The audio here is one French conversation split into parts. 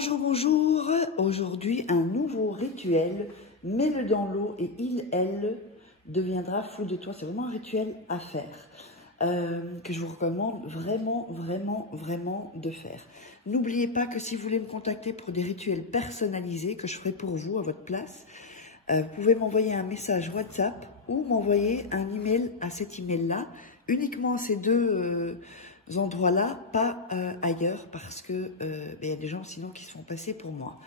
Bonjour, bonjour. Aujourd'hui, un nouveau rituel. Mets-le dans l'eau et elle deviendra fou de toi. C'est vraiment un rituel à faire que je vous recommande vraiment de faire. N'oubliez pas que si vous voulez me contacter pour des rituels personnalisés que je ferai pour vous à votre place, vous pouvez m'envoyer un message WhatsApp ou m'envoyer un email à cet email-là, uniquement à ces deux endroits-là, pas ailleurs, parce que y a des gens sinon qui se font passer pour moi.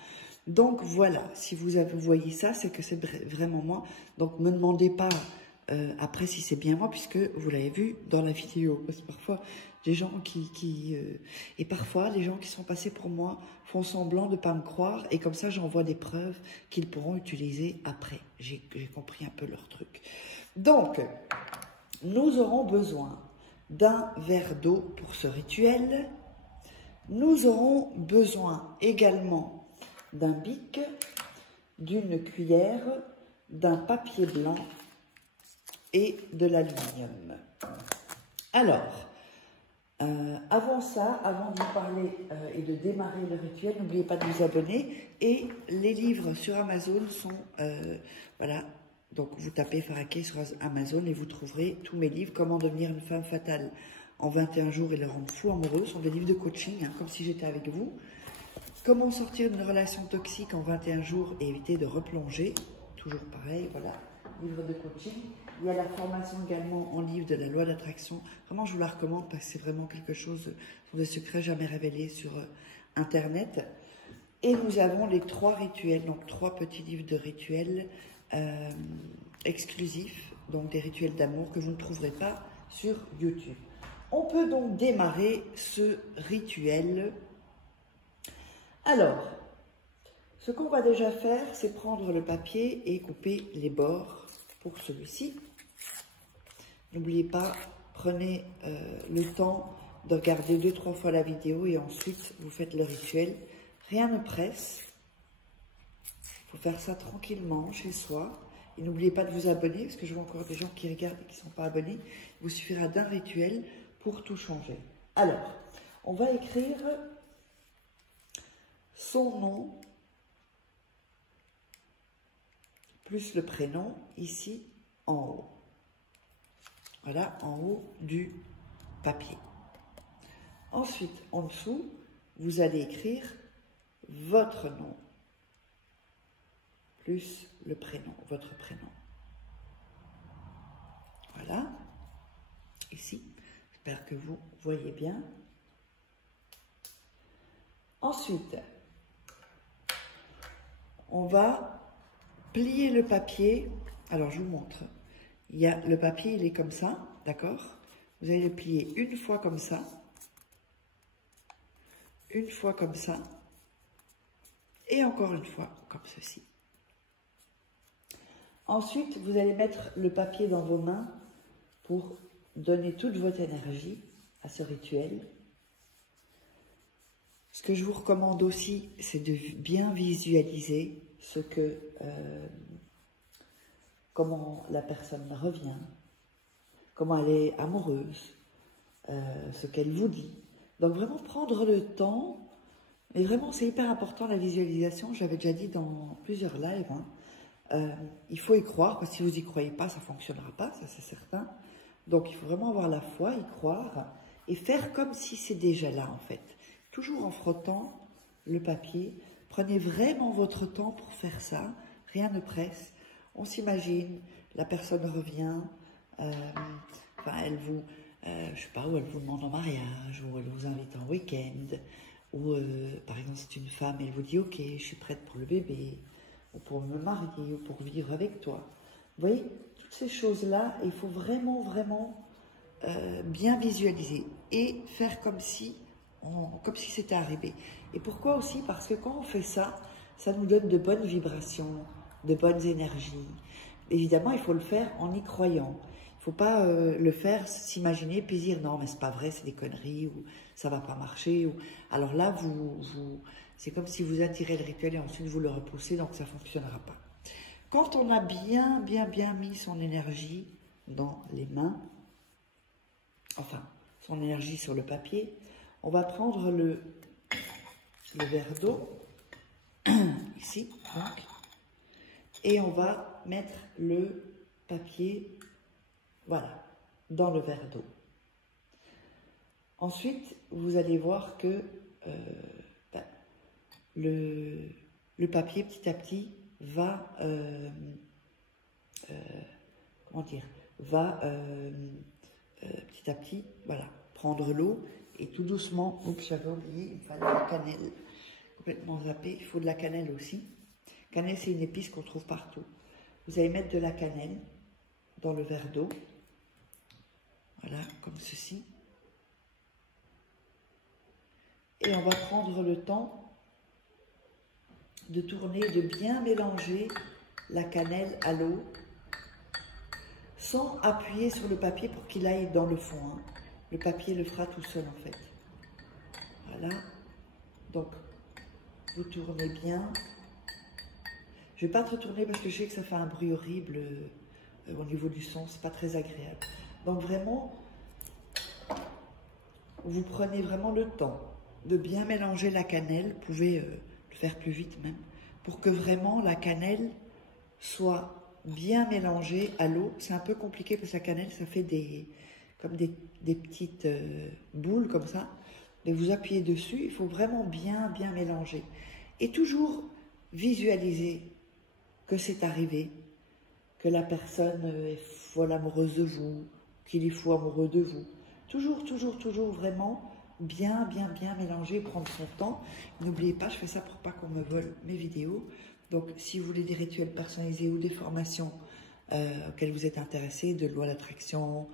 Donc voilà, si vous voyez ça, c'est que c'est vraiment moi. Donc ne me demandez pas après si c'est bien moi, puisque vous l'avez vu dans la vidéo. Parce que parfois, des gens et parfois, les gens qui sont passés pour moi font semblant de ne pas me croire, et comme ça, j'envoie des preuves qu'ils pourront utiliser après. J'ai compris un peu leur truc. Donc, nous aurons besoin d'un verre d'eau pour ce rituel. Nous aurons besoin également d'un bic, d'une cuillère, d'un papier blanc et de l'aluminium. Alors, avant ça, avant de vous parler et de démarrer le rituel, n'oubliez pas de vous abonner. Et les livres sur Amazon sont, voilà, donc vous tapez Faraké sur Amazon et vous trouverez tous mes livres. Comment devenir une femme fatale en 21 jours et le rendre fou amoureux. Ce sont des livres de coaching, hein, comme si j'étais avec vous. Comment sortir d'une relation toxique en 21 jours et éviter de replonger. Toujours pareil, voilà, livre de coaching. Il y a la formation également en livre de la loi d'attraction. Vraiment, je vous la recommande parce que c'est vraiment quelque chose de secret jamais révélé sur Internet. Et nous avons les 3 rituels, donc 3 petits livres de rituels exclusifs, donc des rituels d'amour que vous ne trouverez pas sur YouTube. On peut donc démarrer ce rituel. Alors, ce qu'on va déjà faire, c'est prendre le papier et couper les bords pour celui-ci. N'oubliez pas, prenez le temps de regarder 2-3 fois la vidéo et ensuite vous faites le rituel. Rien ne presse. Il faut faire ça tranquillement chez soi. Et n'oubliez pas de vous abonner, parce que je vois encore des gens qui regardent et qui ne sont pas abonnés. Il vous suffira d'un rituel pour tout changer. Alors, on va écrire son nom, plus le prénom, ici en haut. Voilà, en haut du papier. Ensuite, en dessous, vous allez écrire votre nom, plus le prénom, votre prénom. Voilà, ici. J'espère que vous voyez bien. Ensuite, on va plier le papier. Alors, je vous montre. Le papier, il est comme ça, d'accord? Vous allez le plier une fois comme ça, une fois comme ça, et encore une fois comme ceci. Ensuite, vous allez mettre le papier dans vos mains pour donner toute votre énergie à ce rituel. Ce que je vous recommande aussi, c'est de bien visualiser comment la personne revient, comment elle est amoureuse, ce qu'elle vous dit. Donc vraiment prendre le temps, et vraiment c'est hyper important la visualisation, j'avais déjà dit dans plusieurs lives, hein. Il faut y croire, parce que si vous n'y croyez pas, ça ne fonctionnera pas, ça c'est certain. Donc il faut vraiment avoir la foi, y croire, et faire comme si c'est déjà là en fait. Toujours en frottant le papier, prenez vraiment votre temps pour faire ça, rien ne presse. On s'imagine, la personne revient, elle vous, je sais pas, ou elle vous demande en mariage, ou elle vous invite en week-end, ou par exemple c'est une femme, elle vous dit ok, je suis prête pour le bébé, ou pour me marier, ou pour vivre avec toi. Vous voyez, toutes ces choses-là, il faut vraiment bien visualiser et faire comme si c'était arrivé. Et pourquoi aussi? Parce que quand on fait ça, ça nous donne de bonnes vibrations, de bonnes énergies. Évidemment, il faut le faire en y croyant. Il ne faut pas le faire, s'imaginer, puis dire non, mais c'est pas vrai, c'est des conneries, ou ça va pas marcher. Ou... Alors là, c'est comme si vous attirez le rituel et ensuite vous le repoussez, donc ça ne fonctionnera pas. Quand on a bien mis son énergie dans les mains, enfin, son énergie sur le papier, on va prendre le verre d'eau, ici, donc, et on va mettre le papier, voilà, dans le verre d'eau. Ensuite, vous allez voir que le papier, petit à petit, va, comment dire, va petit à petit, voilà, prendre l'eau et tout doucement, oups, j'avais oublié, il fallait la cannelle, complètement zappé, il faut de la cannelle aussi. Cannelle, c'est une épice qu'on trouve partout. Vous allez mettre de la cannelle dans le verre d'eau, voilà, comme ceci. Et on va prendre le temps de tourner, de bien mélanger la cannelle à l'eau, sans appuyer sur le papier pour qu'il aille dans le fond. Hein. Le papier le fera tout seul en fait. Voilà. Donc, vous tournez bien. Je ne vais pas trop tourner parce que je sais que ça fait un bruit horrible au niveau du son. C'est pas très agréable. Donc vraiment, vous prenez vraiment le temps de bien mélanger la cannelle. Vous pouvez le faire plus vite même. Pour que vraiment la cannelle soit bien mélangée à l'eau. C'est un peu compliqué parce que la cannelle, ça fait comme des petites boules comme ça. Mais vous appuyez dessus, il faut vraiment bien mélanger. Et toujours visualiser que c'est arrivé, que la personne est folle amoureuse de vous, qu'il est fou amoureux de vous. Toujours vraiment bien mélanger, prendre son temps. N'oubliez pas, je fais ça pour pas qu'on me vole mes vidéos. Donc, si vous voulez des rituels personnalisés ou des formations auxquelles vous êtes intéressés, de loi d'attraction,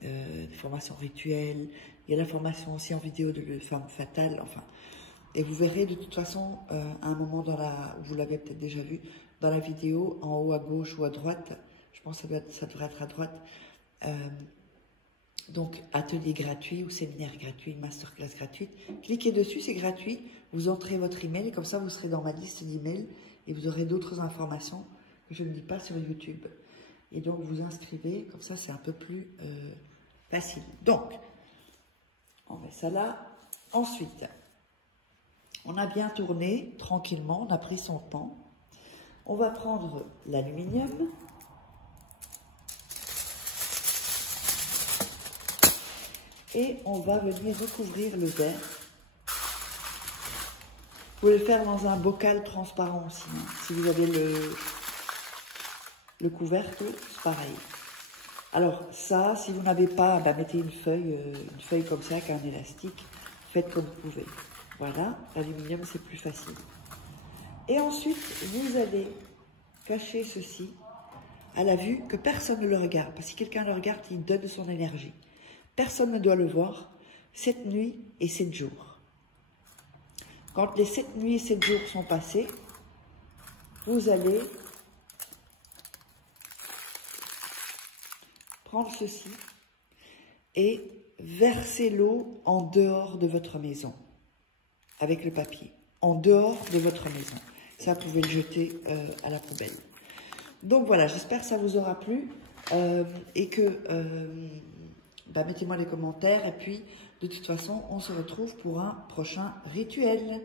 des formations rituelles, il y a la formation aussi en vidéo de femme fatale, enfin. Et vous verrez de toute façon, à un moment vous l'avez peut-être déjà vu, dans la vidéo, en haut à gauche ou à droite, je pense que ça devrait être à droite, donc atelier gratuit ou séminaire gratuit, masterclass gratuite. Cliquez dessus, c'est gratuit, vous entrez votre email et comme ça vous serez dans ma liste d'emails et vous aurez d'autres informations que je ne dis pas sur YouTube. Et donc vous inscrivez, comme ça c'est un peu plus facile. Donc, on met ça là. Ensuite, on a bien tourné tranquillement, on a pris son temps. On va prendre l'aluminium. Et on va venir recouvrir le verre. Vous pouvez le faire dans un bocal transparent aussi. Hein. Si vous avez le couvercle, c'est pareil. Alors ça, si vous n'avez pas, mettez une feuille comme ça avec un élastique. Faites comme vous pouvez. Voilà, l'aluminium c'est plus facile. Et ensuite, vous allez cacher ceci à la vue que personne ne le regarde. Parce que si quelqu'un le regarde, il donne son énergie. Personne ne doit le voir 7 nuits et 7 jours. Quand les 7 nuits et 7 jours sont passés, vous allez prendre ceci et verser l'eau en dehors de votre maison avec le papier. En dehors de votre maison. Ça, vous pouvez le jeter à la poubelle. Donc voilà, j'espère que ça vous aura plu et que... mettez-moi des commentaires et puis de toute façon on se retrouve pour un prochain rituel.